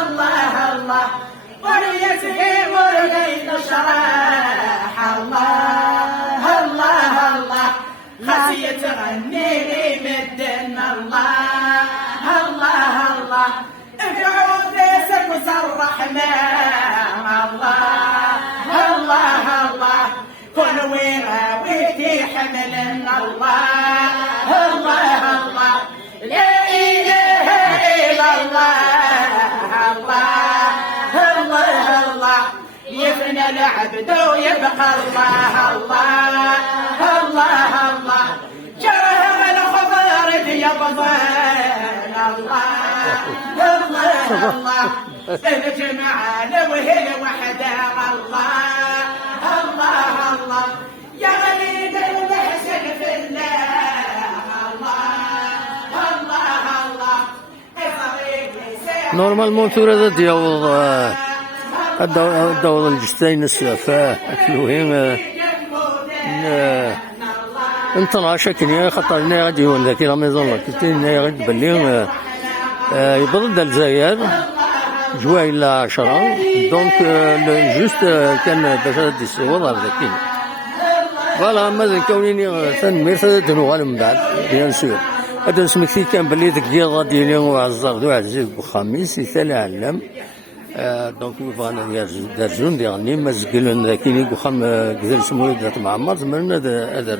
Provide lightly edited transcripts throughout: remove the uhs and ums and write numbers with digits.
الله الله وريته ورقيد الشراح الله الله الله خسي تغني لي مدن الله الله الله ابعود سكوت الرحمن الله الله الله كن ويراويكي حمل الله الله الله لا اله الا الله الله الله الله يفنى العبد ويبقى الله الله الله الله جره الخضر يبضان الله الله الله الجمعان وهي وحده الله الله الله يا غريب المحسن في الله الله الله الله نورمالمون ثورة ديال الدور الجستين السلافة أكلوهم انطلع شكلي خطرنا غادي يكون ذاك لا ميزون كنتي غادي تبلي يبرد الجزائر جوا إلى 10 دونك جوست كان باش غادي يصور ذاك فوالا مازال كونيني تنمير تدنو غير من بعد بيان سور هذا نسمكتي كان بلي ديك ديال غادي لي وعزر دو عزيز بخميس يثال علم دونك بغانا دارجون ديالني مازكلون ذاكيني وخم كذا سمو دات معمر زمرنا هذا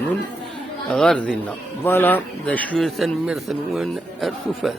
غير ديالنا فوالا دا شويه تنمير تنوين ارتفات